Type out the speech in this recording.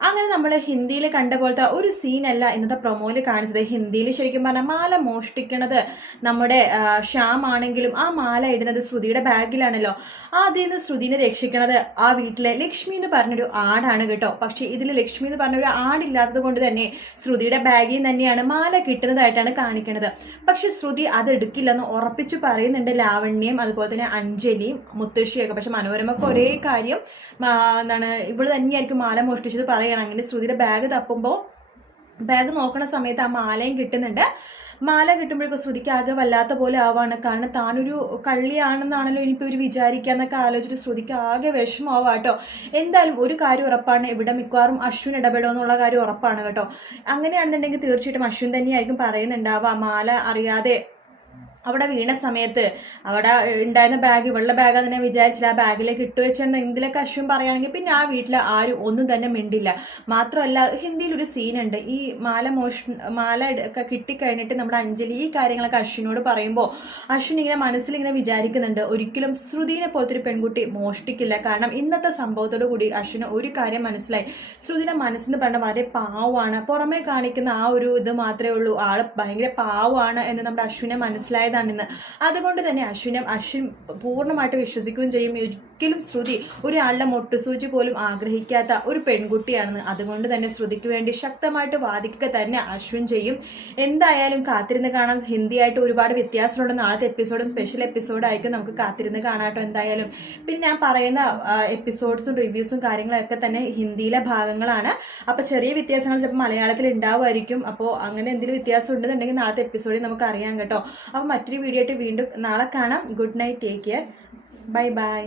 അങ്ങനെ നമ്മൾ ഹിന്ദിയിൽ കണ്ട പോലത്തെ ഒരു സീനല്ല ഇന്നത്തെ പ്രൊമോയിൽ കാണിച്ചത്. ഹിന്ദിയിൽ ശരിക്കും പറഞ്ഞാൽ മാല മോഷ്ടിക്കണത് നമ്മുടെ ശ്യാം ആണെങ്കിലും ആ മാല ഇടുന്നത് ശ്രുതിയുടെ ബാഗിലാണല്ലോ. ആദ്യം നിന്ന് ശ്രുതിനെ രക്ഷിക്കണത് ആ വീട്ടിലെ ലക്ഷ്മി എന്ന് പറഞ്ഞൊരു ആടാണ് കേട്ടോ. പക്ഷേ ഇതിൽ ലക്ഷ്മി എന്ന് പറഞ്ഞൊരു ആടില്ലാത്തത് കൊണ്ട് തന്നെ ശ്രുതിയുടെ ബാഗിൽ തന്നെയാണ് മാല കിട്ടുന്നതായിട്ടാണ് കാണിക്കുന്നത് പക്ഷെ ശ്രുതി അത് എടുക്കില്ലെന്ന് ഉറപ്പിച്ച് പറയുന്നുണ്ട് ലാവണ്യം അതുപോലെ തന്നെ അഞ്ജലിയും മുത്തശ്ശിയൊക്കെ. പക്ഷെ മനോരമക്ക് ഒരേ കാര്യം എന്താണ് ഇവൾ തന്നെയായിരിക്കും മാല മോഷ്ടിച്ചത് പറയണം. അങ്ങനെ ശ്രുതിയുടെ ബാഗ് തപ്പുമ്പോൾ ബാഗ് നോക്കണ സമയത്ത് ആ മാലയും കിട്ടുന്നുണ്ട്. മാല കിട്ടുമ്പോഴേക്കും ശ്രുതിക്ക് ആകെ വല്ലാത്ത പോലെ ആവാണ്. കാരണം താനൊരു കള്ളിയാണെന്നാണല്ലോ ഇനിയിപ്പോൾ ഇവർ വിചാരിക്കാന്നൊക്കെ ആലോചിച്ചിട്ട് ശ്രുതിക്ക് ആകെ വിഷമമാവാ കേട്ടോ. എന്തായാലും ഒരു കാര്യം ഉറപ്പാണ്. ഇവിടെ മിക്കവാറും അശ്വിൻ ഇടപെടുമെന്നുള്ള കാര്യം ഉറപ്പാണ് കേട്ടോ. അങ്ങനെയാണെന്നുണ്ടെങ്കിൽ തീർച്ചയായിട്ടും അശ്വിൻ തന്നെയായിരിക്കും പറയുന്നുണ്ടാവുക. മാല അറിയാതെ അവിടെ വീണ സമയത്ത് അവിടെ ഉണ്ടായിരുന്ന ബാഗ് വെള്ള ബാഗ് തന്നെ വിചാരിച്ചില്ല. ആ ബാഗിലേക്ക് ഇട്ട് വെച്ചിരുന്ന എന്തിലൊക്കെ അശ്വൻ പറയുകയാണെങ്കിൽ പിന്നെ ആ വീട്ടിൽ ആരും ഒന്നും തന്നെ മിണ്ടില്ല. മാത്രമല്ല ഹിന്ദിയിൽ ഒരു സീനുണ്ട് ഈ മാല മോഷ മാല ഒക്കെ കിട്ടിക്കഴിഞ്ഞിട്ട് നമ്മുടെ അഞ്ജലി ഈ കാര്യങ്ങളൊക്കെ അശ്വിനോട് പറയുമ്പോൾ അശ്വിൻ ഇങ്ങനെ മനസ്സിൽ ഇങ്ങനെ വിചാരിക്കുന്നുണ്ട്. ഒരിക്കലും ശ്രുതിനെ പോലത്തെ ഒരു പെൺകുട്ടി മോഷ്ടിക്കില്ല. കാരണം ഇന്നത്തെ സംഭവത്തോടു കൂടി അശ്വിന് ഒരു കാര്യം മനസ്സിലായി. ശ്രുതിനെ മനസ്സെന്ന് പറഞ്ഞാൽ വളരെ പാവമാണ്. പുറമേ കാണിക്കുന്ന ആ ഒരു ഇത് മാത്രമേ ഉള്ളൂ. ആൾ ഭയങ്കര പാവമാണ് എന്ന് നമ്മുടെ അശ്വിനെ മനസ്സിലായതാണ് ഇന്ന്. അതുകൊണ്ട് തന്നെ അശ്വിനെ അശ്വിൻ പൂർണമായിട്ട് വിശ്വസിക്കുകയും ചെയ്യും. ഒരിക്കലും ശ്രുതി ഒരാളുടെ മൊട്ടുസൂചി പോലും ആഗ്രഹിക്കാത്ത ഒരു പെൺകുട്ടിയാണെന്ന്. അതുകൊണ്ട് തന്നെ ശ്രുതിക്ക് വേണ്ടി ശക്തമായിട്ട് വാദിക്കുക തന്നെ അശ്വിൻ ചെയ്യും. എന്തായാലും കാത്തിരുന്ന് കാണാൻ ഹിന്ദിയായിട്ട് ഒരുപാട് വ്യത്യാസമുണ്ട് നാളത്തെ എപ്പിസോഡ് സ്പെഷ്യൽ എപ്പിസോഡായിരിക്കും നമുക്ക് കാത്തിരുന്ന് കാണാട്ടോ എന്തായാലും. പിന്നെ ഞാൻ പറയുന്ന എപ്പിസോഡ്സും റിവ്യൂസും കാര്യങ്ങളൊക്കെ തന്നെ ഹിന്ദിയിലെ ഭാഗങ്ങളാണ്. അപ്പോൾ ചെറിയ വ്യത്യാസങ്ങൾ ചിലപ്പോൾ മലയാളത്തിൽ ഉണ്ടാവുമായിരിക്കും. അപ്പോൾ അങ്ങനെ എന്തെങ്കിലും വ്യത്യാസം ഉണ്ടെന്നുണ്ടെങ്കിൽ നാളത്തെ എപ്പിസോഡിൽ നമുക്ക് അറിയാം കേട്ടോ. അപ്പോൾ മറ്റൊരു വീഡിയോ ആയിട്ട് വീണ്ടും നാളെ കാണാം. Good night take care. Bye bye.